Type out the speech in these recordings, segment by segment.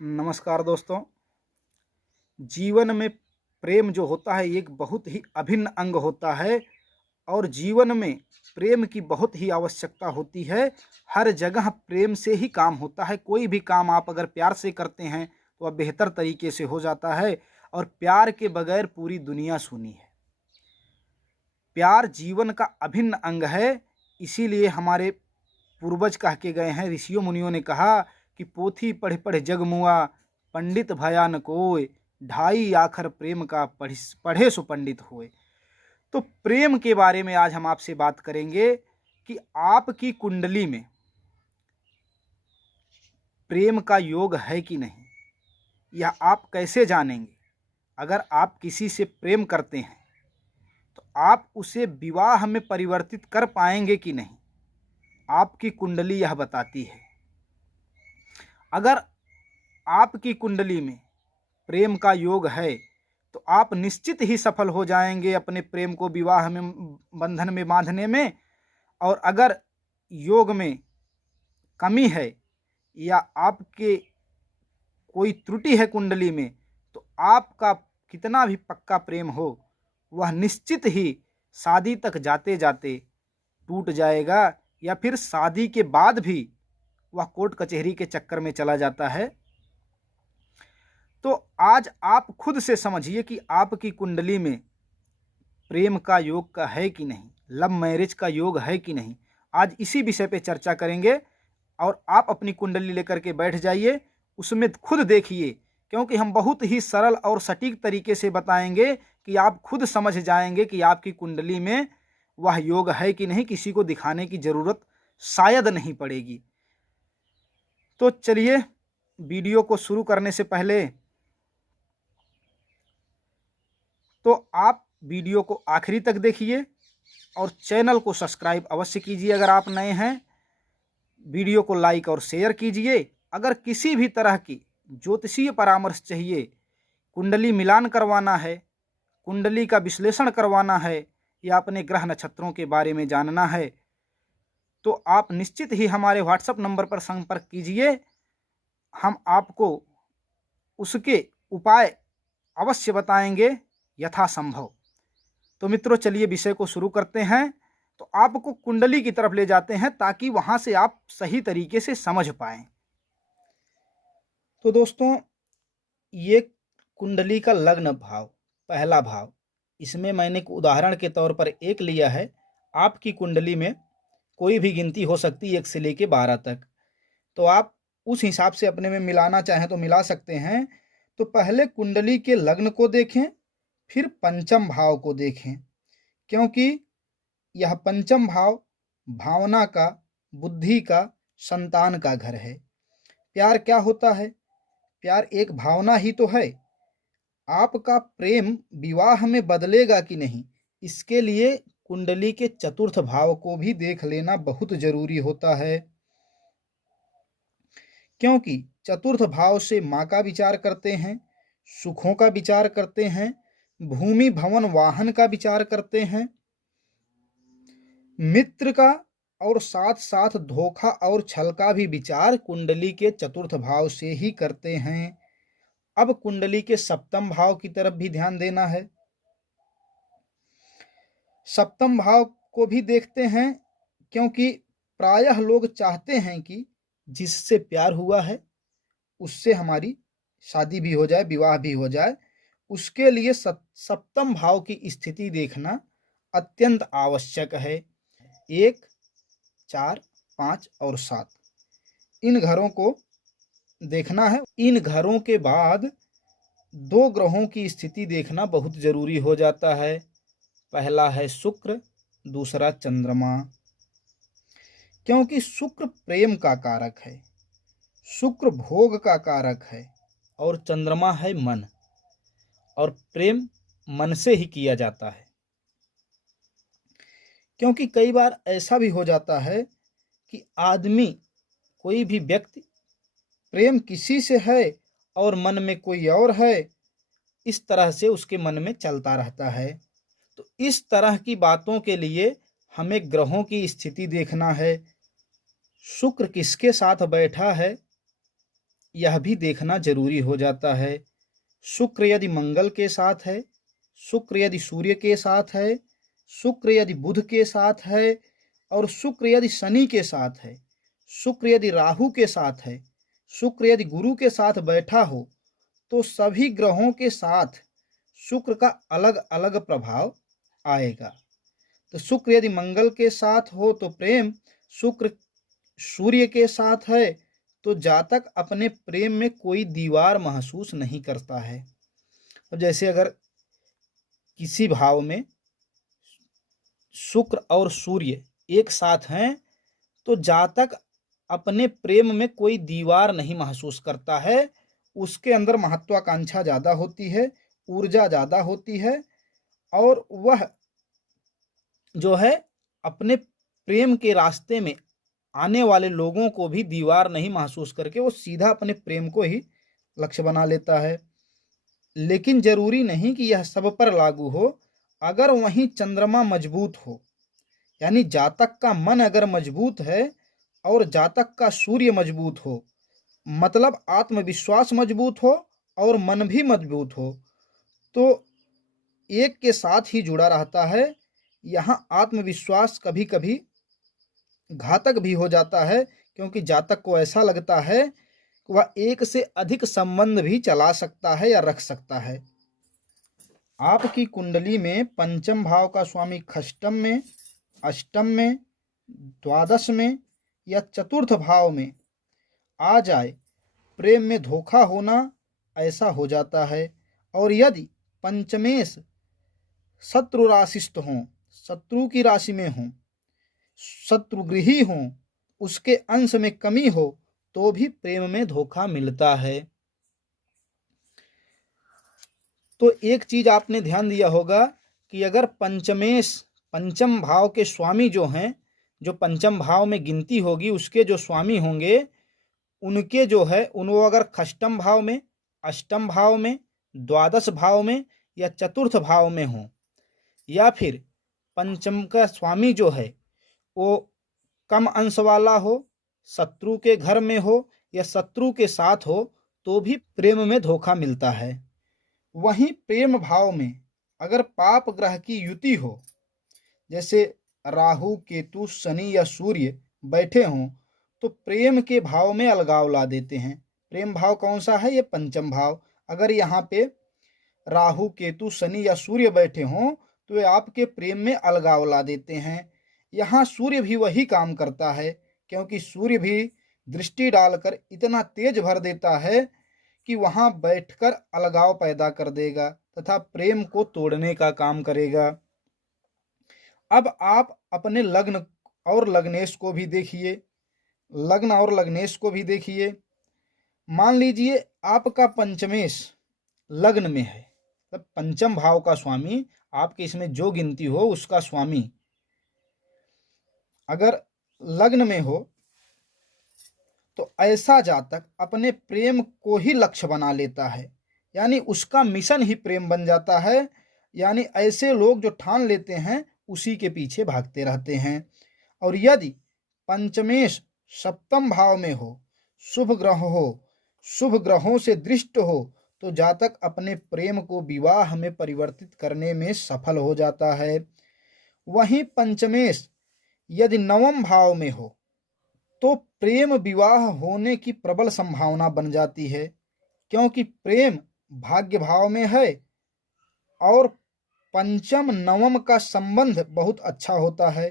नमस्कार दोस्तों। जीवन में प्रेम जो होता है एक बहुत ही अभिन्न अंग होता है और जीवन में प्रेम की बहुत ही आवश्यकता होती है। हर जगह प्रेम से ही काम होता है। कोई भी काम आप अगर प्यार से करते हैं तो वह बेहतर तरीके से हो जाता है और प्यार के बगैर पूरी दुनिया सूनी है। प्यार जीवन का अभिन्न अंग है। इसीलिए हमारे पूर्वज कह के गए हैं, ऋषियों मुनियों ने कहा कि पोथी पढ़ पढ़ जग मुआ, पंडित भया न कोय, ढाई आखर प्रेम का पढ़े सो पंडित होए। तो प्रेम के बारे में आज हम आपसे बात करेंगे कि आपकी कुंडली में प्रेम का योग है कि नहीं, यह आप कैसे जानेंगे। अगर आप किसी से प्रेम करते हैं तो आप उसे विवाह में परिवर्तित कर पाएंगे कि नहीं, आपकी कुंडली यह बताती है। अगर आपकी कुंडली में प्रेम का योग है तो आप निश्चित ही सफल हो जाएंगे अपने प्रेम को विवाह में बंधन में बांधने में। और अगर योग में कमी है या आपके कोई त्रुटि है कुंडली में तो आपका कितना भी पक्का प्रेम हो वह निश्चित ही शादी तक जाते जाते टूट जाएगा या फिर शादी के बाद भी वह कोर्ट कचहरी के चक्कर में चला जाता है। तो आज आप खुद से समझिए कि आपकी कुंडली में प्रेम का योग का है कि नहीं, लव मैरिज का योग है कि नहीं। आज इसी विषय पे चर्चा करेंगे और आप अपनी कुंडली लेकर के बैठ जाइए, उसमें खुद देखिए, क्योंकि हम बहुत ही सरल और सटीक तरीके से बताएंगे कि आप खुद समझ जाएंगे कि आपकी कुंडली में वह योग है कि नहीं। किसी को दिखाने की ज़रूरत शायद नहीं पड़ेगी। तो चलिए, वीडियो को शुरू करने से पहले तो आप वीडियो को आखिरी तक देखिए और चैनल को सब्सक्राइब अवश्य कीजिए अगर आप नए हैं। वीडियो को लाइक और शेयर कीजिए। अगर किसी भी तरह की ज्योतिषीय परामर्श चाहिए, कुंडली मिलान करवाना है, कुंडली का विश्लेषण करवाना है या अपने ग्रह नक्षत्रों के बारे में जानना है तो आप निश्चित ही हमारे व्हाट्सएप नंबर पर संपर्क कीजिए। हम आपको उसके उपाय अवश्य बताएंगे यथासंभव। तो मित्रों, चलिए विषय को शुरू करते हैं। तो आपको कुंडली की तरफ ले जाते हैं ताकि वहां से आप सही तरीके से समझ पाएं। तो दोस्तों, ये कुंडली का लग्न भाव, पहला भाव, इसमें मैंने उदाहरण के तौर पर एक लिया है। आपकी कुंडली में कोई भी गिनती हो सकती है 1 से लेके 12 तक, तो आप उस हिसाब से अपने में मिलाना चाहें तो मिला सकते हैं। तो पहले कुंडली के लग्न को देखें, फिर पंचम भाव को देखें, क्योंकि यह पंचम भाव भावना का, बुद्धि का, संतान का घर है। प्यार क्या होता है? प्यार एक भावना ही तो है। आपका प्रेम विवाह में बदलेगा कि नहीं, इसके लिए कुंडली के चतुर्थ भाव को भी देख लेना बहुत जरूरी होता है, क्योंकि चतुर्थ भाव से माँ का विचार करते हैं, सुखों का विचार करते हैं, भूमि भवन वाहन का विचार करते हैं, मित्र का और साथ साथ धोखा और छल का भी विचार कुंडली के चतुर्थ भाव से ही करते हैं। अब कुंडली के सप्तम भाव की तरफ भी ध्यान देना है। सप्तम भाव को भी देखते हैं, क्योंकि प्रायः लोग चाहते हैं कि जिससे प्यार हुआ है उससे हमारी शादी भी हो जाए, विवाह भी हो जाए। उसके लिए सप्तम भाव की स्थिति देखना अत्यंत आवश्यक है। 1, 4, 5 और 7 इन घरों को देखना है। इन घरों के बाद 2 ग्रहों की स्थिति देखना बहुत जरूरी हो जाता है। पहला है शुक्र, दूसरा चंद्रमा, क्योंकि शुक्र प्रेम का कारक है, शुक्र भोग का कारक है और चंद्रमा है मन, और प्रेम मन से ही किया जाता है। क्योंकि कई बार ऐसा भी हो जाता है कि आदमी, कोई भी व्यक्ति प्रेम किसी से है और मन में कोई और है, इस तरह से उसके मन में चलता रहता है। तो इस तरह की बातों के लिए हमें ग्रहों की स्थिति देखना है। शुक्र किसके साथ बैठा है, यह भी देखना जरूरी हो जाता है। शुक्र यदि मंगल के साथ है, शुक्र यदि सूर्य के साथ है, शुक्र यदि बुध के साथ है, और शुक्र यदि शनि के साथ है, शुक्र यदि राहु के साथ है, शुक्र यदि गुरु के साथ बैठा हो, तो सभी ग्रहों के साथ शुक्र का अलग अलग प्रभाव आएगा। तो शुक्र यदि मंगल के साथ हो तो प्रेम, शुक्र सूर्य के साथ है तो जातक अपने प्रेम में कोई दीवार महसूस नहीं करता है। अब जैसे अगर किसी भाव में शुक्र और सूर्य एक साथ हैं तो जातक अपने प्रेम में कोई दीवार नहीं महसूस करता है। उसके अंदर महत्वाकांक्षा ज़्यादा होती है, ऊर्जा ज़्यादा होती है, और वह जो है अपने प्रेम के रास्ते में आने वाले लोगों को भी दीवार नहीं महसूस करके वो सीधा अपने प्रेम को ही लक्ष्य बना लेता है। लेकिन जरूरी नहीं कि यह सब पर लागू हो। अगर वहीं चंद्रमा मजबूत हो, यानी जातक का मन अगर मजबूत है और जातक का सूर्य मजबूत हो, मतलब आत्मविश्वास मजबूत हो और मन भी मजबूत हो, तो एक के साथ ही जुड़ा रहता है। यहाँ आत्मविश्वास कभी कभी घातक भी हो जाता है, क्योंकि जातक को ऐसा लगता है कि वह एक से अधिक संबंध भी चला सकता है या रख सकता है। आपकी कुंडली में पंचम भाव का स्वामी खष्टम में, अष्टम में, द्वादश में या चतुर्थ भाव में आ जाए, प्रेम में धोखा होना ऐसा हो जाता है। और यदि पंचमेश शत्रु राशिस्थ हों, शत्रु की राशि में हों, शत्रुगृही हों, उसके अंश में कमी हो, तो भी प्रेम में धोखा मिलता है। तो एक चीज आपने ध्यान दिया होगा कि अगर पंचमेश, पंचम भाव के स्वामी जो हैं, जो पंचम भाव में गिनती होगी उसके जो स्वामी होंगे, उनके जो है वो अगर खष्टम भाव में, अष्टम भाव में, द्वादश भाव में या चतुर्थ भाव में हो, या फिर पंचम का स्वामी जो है वो कम अंश वाला हो, शत्रु के घर में हो या शत्रु के साथ हो, तो भी प्रेम में धोखा मिलता है। वहीं प्रेम भाव में अगर पाप ग्रह की युति हो, जैसे राहु, केतु, शनि या सूर्य बैठे हों, तो प्रेम के भाव में अलगाव ला देते हैं। प्रेम भाव कौन सा है? ये पंचम भाव। अगर यहाँ पे राहु, केतु, शनि या सूर्य बैठे हों तो ये आपके प्रेम में अलगाव ला देते हैं। यहाँ सूर्य भी वही काम करता है, क्योंकि सूर्य भी दृष्टि डालकर इतना तेज भर देता है कि वहाँ बैठकर अलगाव पैदा कर देगा तथा प्रेम को तोड़ने का काम करेगा। अब आप अपने लग्न और लग्नेश को भी देखिए, लग्न और लग्नेश को भी देखिए। मान लीजिए आपका पंचमेश लग्न में है, तब पंचम भाव का स्वामी आपके इसमें जो गिनती हो उसका स्वामी अगर लग्न में हो, तो ऐसा जातक अपने प्रेम को ही लक्ष्य बना लेता है, यानी उसका मिशन ही प्रेम बन जाता है। यानी ऐसे लोग जो ठान लेते हैं उसी के पीछे भागते रहते हैं। और यदि पंचमेश सप्तम भाव में हो, शुभ ग्रह हो, शुभ ग्रहों से दृष्ट हो, तो जातक अपने प्रेम को विवाह में परिवर्तित करने में सफल हो जाता है। वहीं पंचमेश यदि नवम भाव में हो तो प्रेम विवाह होने की प्रबल संभावना बन जाती है, क्योंकि प्रेम भाग्य भाव में है और पंचम नवम का संबंध बहुत अच्छा होता है।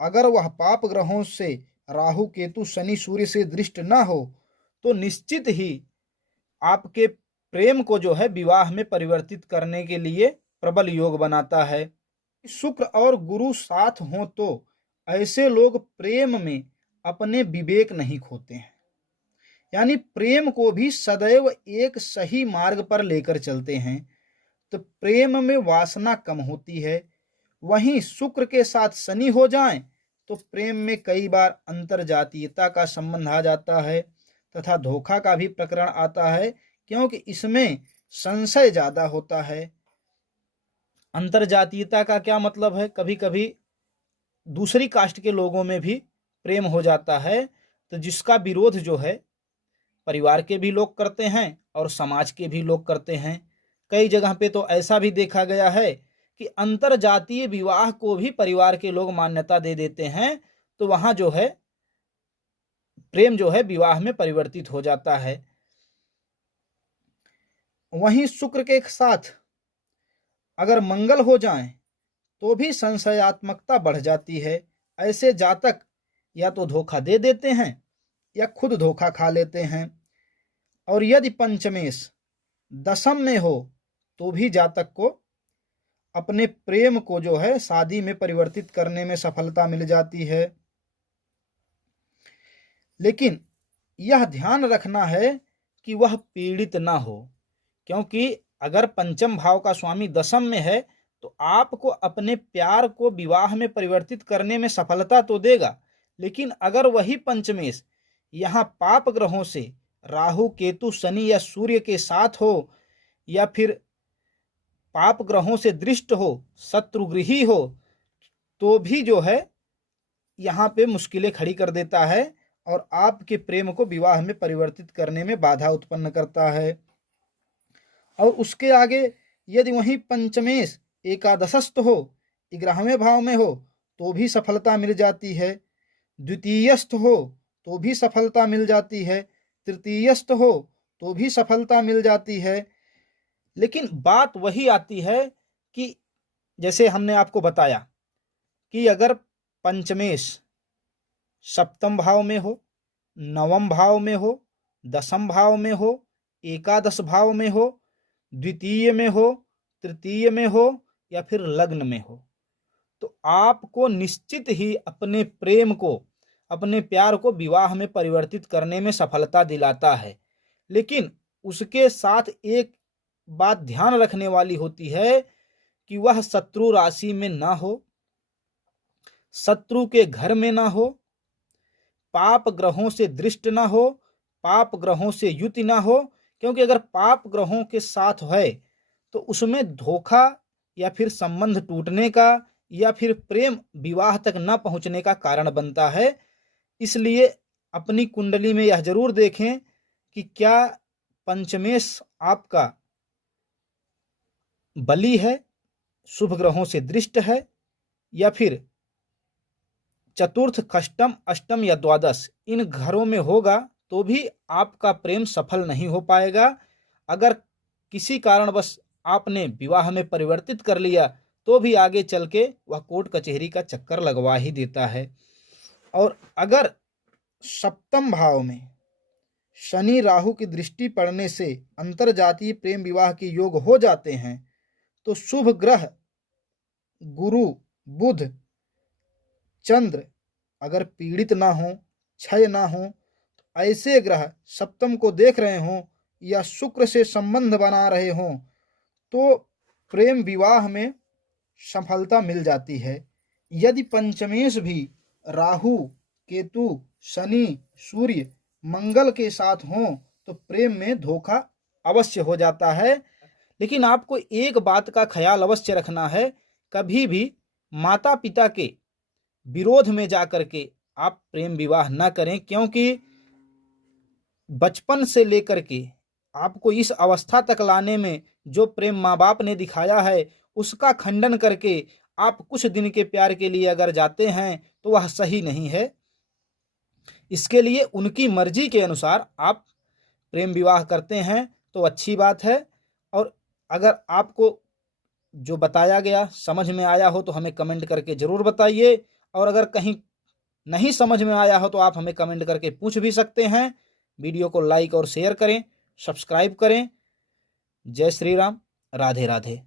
अगर वह पाप ग्रहों से राहु, केतु, शनि, सूर्य से दृष्ट न हो तो निश्चित ही आपके प्रेम को जो है विवाह में परिवर्तित करने के लिए प्रबल योग बनाता है। शुक्र और गुरु साथ हों तो ऐसे लोग प्रेम में अपने विवेक नहीं खोते हैं, यानी प्रेम को भी सदैव एक सही मार्ग पर लेकर चलते हैं, तो प्रेम में वासना कम होती है। वहीं शुक्र के साथ शनि हो जाएं तो प्रेम में कई बार अंतर्जातीयता का संबंध आ जाता है तथा धोखा का भी प्रकरण आता है, क्योंकि इसमें संशय ज्यादा होता है। अंतर्जातीयता का क्या मतलब है? कभी कभी दूसरी कास्ट के लोगों में भी प्रेम हो जाता है, तो जिसका विरोध जो है परिवार के भी लोग करते हैं और समाज के भी लोग करते हैं। कई जगह पे तो ऐसा भी देखा गया है कि अंतर जातीय विवाह को भी परिवार के लोग मान्यता दे देते हैं, तो वहाँ जो है प्रेम जो है विवाह में परिवर्तित हो जाता है। वहीं शुक्र के साथ अगर मंगल हो जाएं तो भी संशयात्मकता बढ़ जाती है। ऐसे जातक या तो धोखा दे देते हैं या खुद धोखा खा लेते हैं। और यदि पंचमेश दशम में हो तो भी जातक को अपने प्रेम को जो है शादी में परिवर्तित करने में सफलता मिल जाती है। लेकिन यह ध्यान रखना है कि वह पीड़ित ना हो, क्योंकि अगर पंचम भाव का स्वामी दशम में है तो आपको अपने प्यार को विवाह में परिवर्तित करने में सफलता तो देगा, लेकिन अगर वही पंचमेश यहाँ पाप ग्रहों से राहु केतु शनि या सूर्य के साथ हो, या फिर पाप ग्रहों से दृष्ट हो, शत्रुगृही हो, तो भी जो है यहाँ पे मुश्किलें खड़ी कर देता है और आपके प्रेम को विवाह में परिवर्तित करने में बाधा उत्पन्न करता है। और उसके आगे यदि वहीं पंचमेश एकादशस्थ हो, 11वें भाव में हो, तो भी सफलता मिल जाती है। द्वितीयस्थ हो तो भी सफलता मिल जाती है। तृतीयस्थ हो तो भी सफलता मिल जाती है। लेकिन बात वही आती है कि जैसे हमने आपको बताया कि अगर पंचमेश सप्तम भाव में हो, नवम भाव में हो, दसम भाव में हो, एकादश भाव में हो, द्वितीय में हो, तृतीय में हो या फिर लग्न में हो, तो आपको निश्चित ही अपने प्रेम को, अपने प्यार को विवाह में परिवर्तित करने में सफलता दिलाता है। लेकिन उसके साथ एक बात ध्यान रखने वाली होती है कि वह शत्रु राशि में ना हो, शत्रु के घर में ना हो, पाप ग्रहों से दृष्ट ना हो, पाप ग्रहों से युति ना हो, क्योंकि अगर पाप ग्रहों के साथ है तो उसमें धोखा या फिर संबंध टूटने का या फिर प्रेम विवाह तक न पहुंचने का कारण बनता है। इसलिए अपनी कुंडली में यह जरूर देखें कि क्या पंचमेश आपका बली है, शुभ ग्रहों से दृष्ट है, या फिर चतुर्थ, खष्टम, अष्टम या द्वादश इन घरों में होगा तो भी आपका प्रेम सफल नहीं हो पाएगा। अगर किसी कारणवश आपने विवाह में परिवर्तित कर लिया तो भी आगे चल के वह कोर्ट कचहरी का चक्कर लगवा ही देता है। और अगर सप्तम भाव में शनि राहु की दृष्टि पड़ने से अंतरजातीय प्रेम विवाह के योग हो जाते हैं तो शुभ ग्रह गुरु, बुध, चंद्र अगर पीड़ित ना हो, क्षय ना हो, तो ऐसे ग्रह सप्तम को देख रहे हों या शुक्र से संबंध बना रहे हों तो प्रेम विवाह में सफलता मिल जाती है। यदि पंचमेश भी राहु, केतु, शनि, सूर्य, मंगल के साथ हों तो प्रेम में धोखा अवश्य हो जाता है। लेकिन आपको एक बात का ख्याल अवश्य रखना है, कभी भी माता पिता के विरोध में जाकर के आप प्रेम विवाह ना करें, क्योंकि बचपन से लेकर के आपको इस अवस्था तक लाने में जो प्रेम माँ बाप ने दिखाया है उसका खंडन करके आप कुछ दिन के प्यार के लिए अगर जाते हैं तो वह सही नहीं है। इसके लिए उनकी मर्जी के अनुसार आप प्रेम विवाह करते हैं तो अच्छी बात है। और अगर आपको जो बताया गया समझ में आया हो तो हमें कमेंट करके ज़रूर बताइए, और अगर कहीं नहीं समझ में आया हो तो आप हमें कमेंट करके पूछ भी सकते हैं। वीडियो को लाइक और शेयर करें, सब्सक्राइब करें। जय श्री राम, राधे राधे।